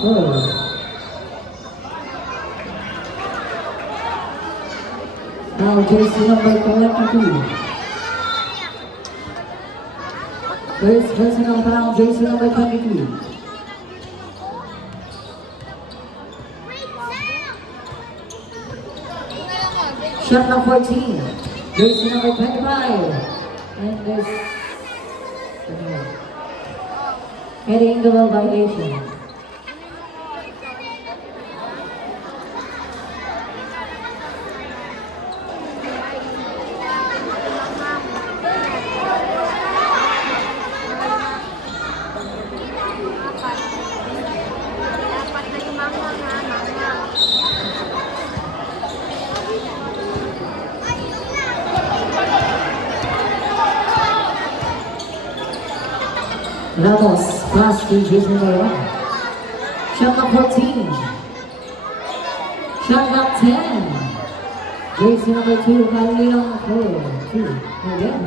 4. Now jersey number 22. First personal foul, jersey number 22. Shot number 14, jersey number 25. And this heading the ball violation. Ramos, pass to jersey number 1. Shot number 14. Shot number 10. Jersey number 2, Carolina 4-2. Again.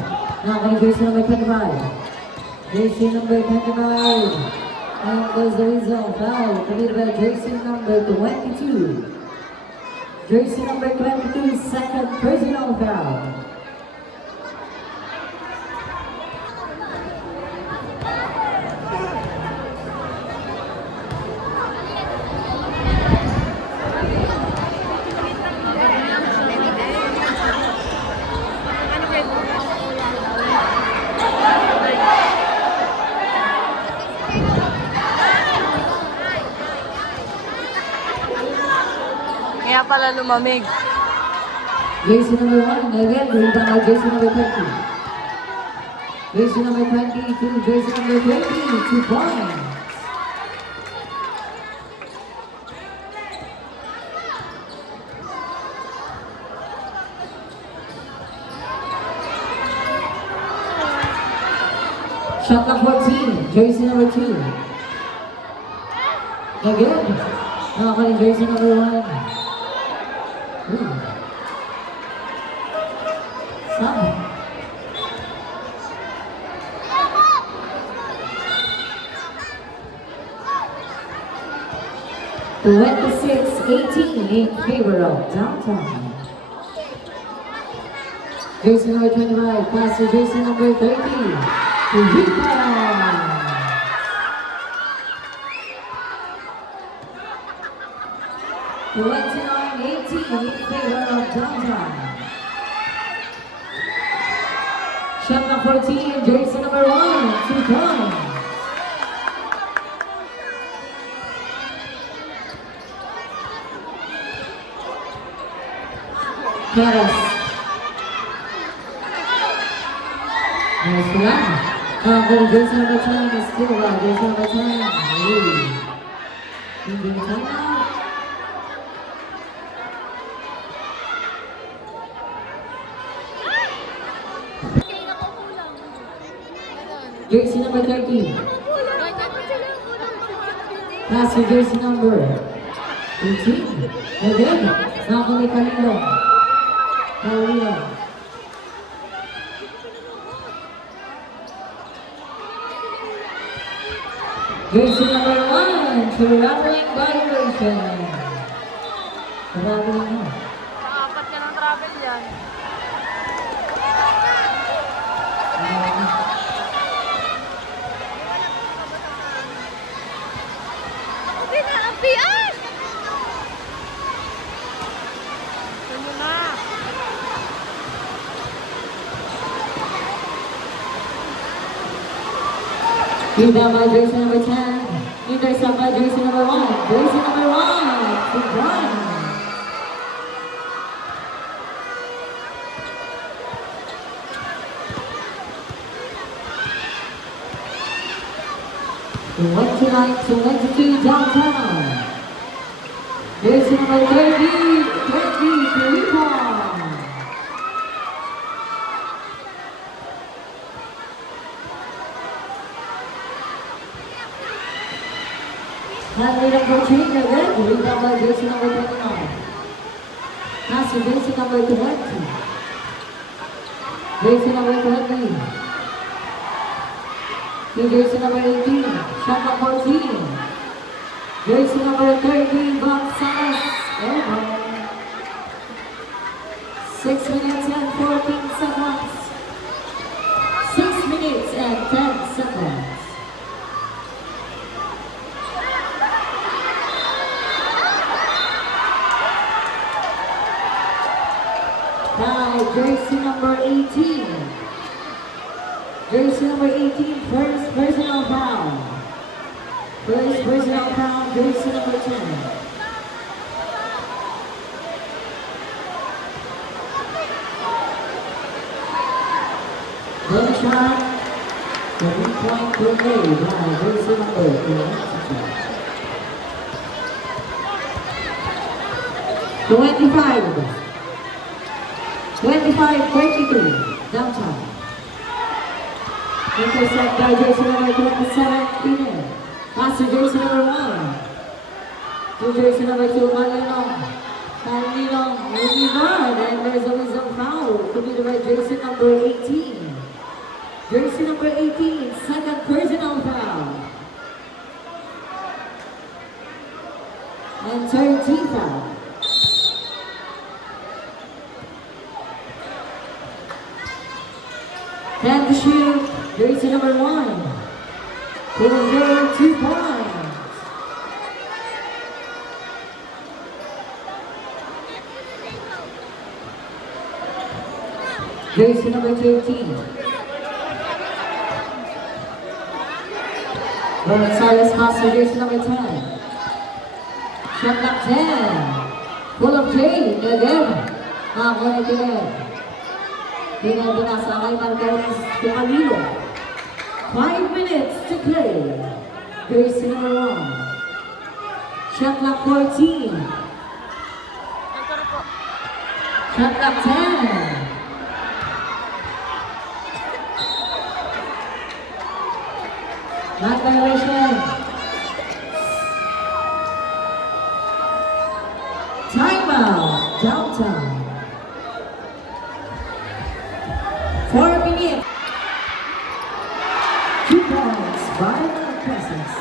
Now by jersey number 25. Jersey number 25. And there's the result. Foul committed by jersey number 22. Jersey number 22, second personal foul. Kaya pala lumamig. Jersey number 1, again, rebound by jersey number 20. Jersey number 22, jersey number 20, 2 points. Shot number 14, jersey number 2. Again, nakakaling jersey number 1. Sama. Twenty-six, 18 in favor of Downtown. Jersey number 25, pass to jersey number 30. Rebound. 29-18 in favor of Downtown. Shot number 14, jersey number 1, 2 points. Perez. Nice run. Jersey number 10 is still right. Jersey number 10. Hindi na timeout. Jersey number 30. Pass to jersey number 18. Again, nakakali Kalilo. Kalilo. Jersey number 1, traveling violation. Traveling mo. Apat ka ng travel yan. Pinaapian! Ano na? Rebound by jersey number 10. Intercept by jersey number 1. Jersey number 1. Good run. Tonight, 22 Downtown. Jersey number 30. 30 to rebound. Handle number 3 again, rebound by jersey number 29. Pass to jersey number 20. Jersey number 20. To jersey number 18. Shot number 14. Jersey number 30, Gonzalez, elbow. 6 minutes and 14 seconds. 6 minutes and 10 seconds. By jersey number 18. Jersey number 18, first personal foul. First personal foul, jersey number 10. One shot, 3-point play by jersey number 25. 25-22, downtown. Intercept by jersey number 27, Pino. Pass to jersey number 1. To jersey number 2, Malinong. Malinong, Univar, and there's a whistle foul committed by jersey number 18. Jersey number 18, second personal foul. And third team foul. Time to shoot, jersey number 1. For the 2 points. Jersey number 13. Gonzalez pass to jersey number 10. Shot clock 10. Full of J, again. Nakakuha again. Tingnan din nasa kay Marquez Camilo. 5 minutes to play. Jersey number 1. Shot clock 14. Shot clock 10. Not violation. Timeout, downtown. 4 minutes. 2 points by the presence.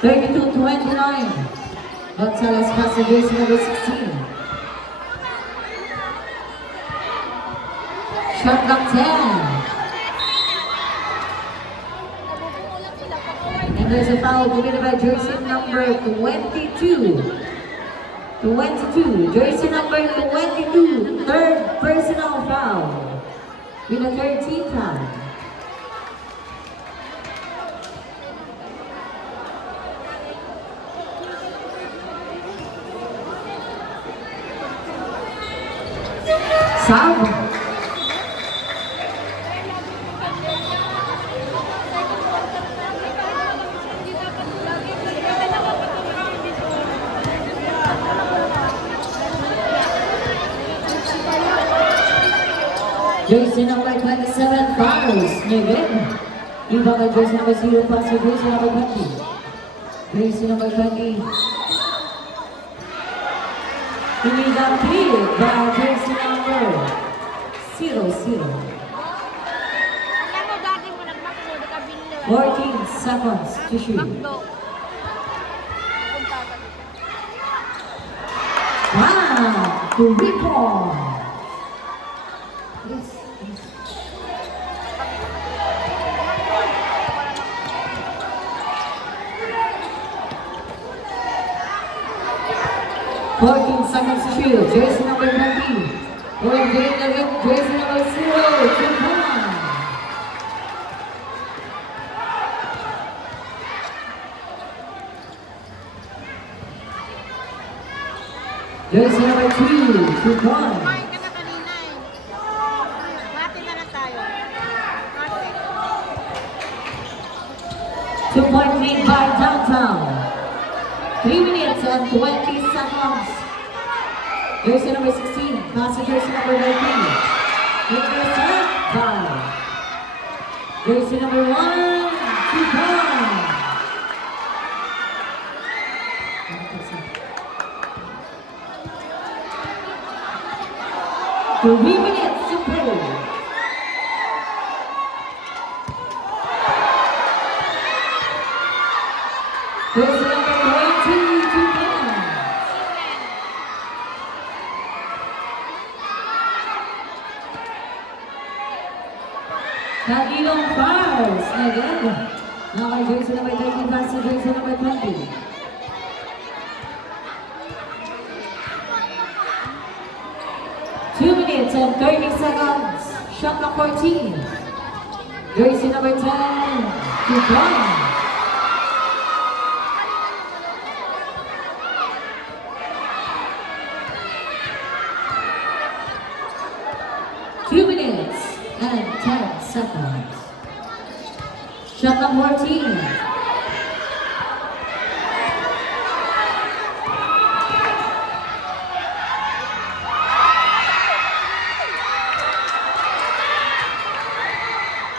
(32-29). Gonzalez passes number 16. Shot clock 10. And there's a foul committed by jersey number 22. 22. Jersey number 22. Third personal foul. With a 13 foul. Sab. Jersey number 27 fouls, Nevin. Iba kay jersey number 0 pass to jersey number 20. Jersey number 20. Pinigapit by jersey number 00. 14 seconds to shoot. Wow, to recall. Yes. 14 seconds to shoot. Jersey number 20. We're getting the red jersey number 0. Jersey number 2. 2 points. Kumain ka na kanina eh. Mati na lang tayo. Mati. 2-point lead by downtown. 3 minutes and 20 seconds. Jersey number 16, pass to jersey number 19. Intercept by jersey number 1, 2 points. Three minutes to play. Jersey number 20, 2 points. Tagilong fouls. Again. Nakay jersey number 30 pass to jersey number 20. Two minutes and 30 seconds. Shot clock 14. Jersey number 10, 2 points. Two minutes and 10 seconds. Shot clock 14.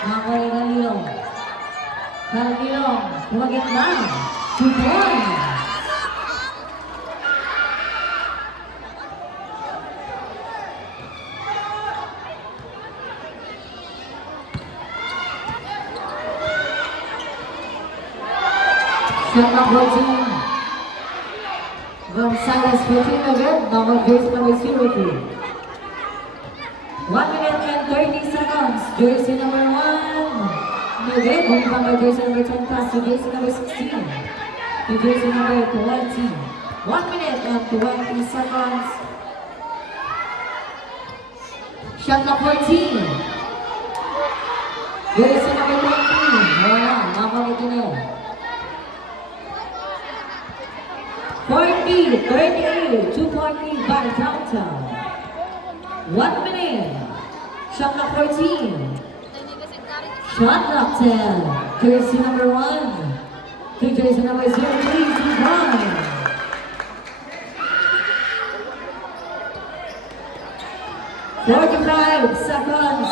Nakawala ng Lilong. Lilong, kumagit na. 2 points. Shot clock 14. Gonzalez 14 again. Nakawala jersey number 02. 1 minute and 30 seconds. Jersey number 1. Again, moving on by jersey number 10 pass to jersey number 16. To jersey number 20. 1 minute and 20 seconds. Shot clock 14. Jersey number 20. Wala, nakakamit na. 40, 38, 2-point lead by Downtown. 1 minute. Shot clock 14. Shot clock 10. Jersey number 1. To jersey number 03, 2 points. "45 seconds.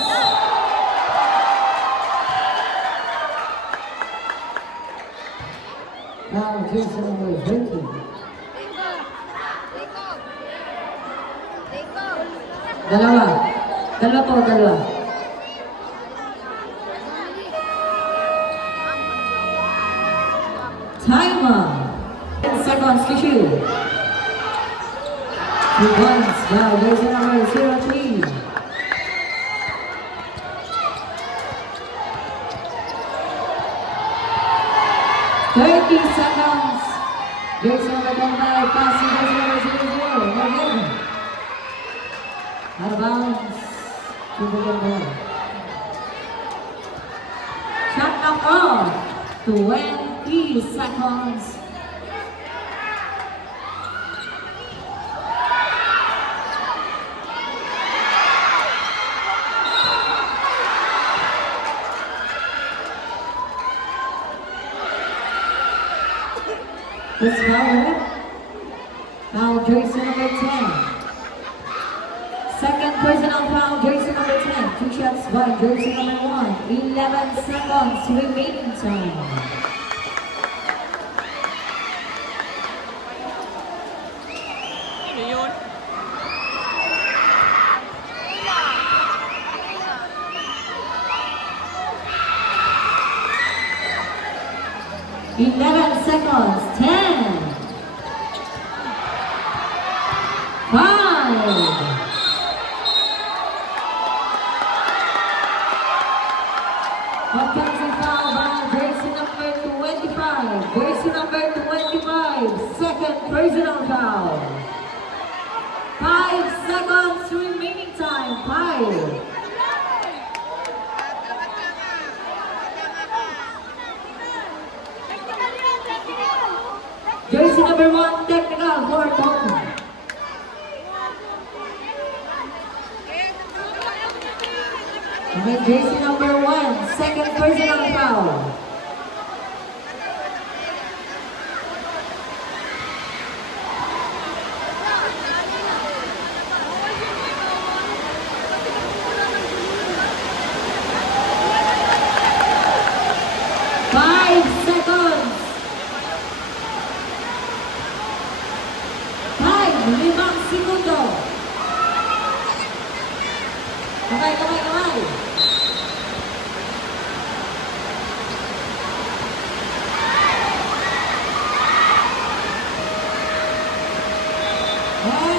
Now jersey number 20. Dalawa. Dalawa po, dalawa. Timer. 10 seconds to shoot. 2 points. Now jersey number 03. "30 seconds. Jersey number 25. Passing jersey number 00. Again. Out of bounds. To the ball. Shot clock off. 20 seconds. Let's foul it. Foul jersey number 10. Second personal foul, jersey number 10. 2 shots by jersey number 1. 11 seconds remaining time. Ano yun? 11 seconds. 10. 5. Offensive foul by jersey number 25. Jersey number 25. Second personal foul. 5 seconds remaining time. 5. Jersey number 1, technical for Tom. Okay, jersey number 1, second personal foul. Limang segundo. Kamay. Ah!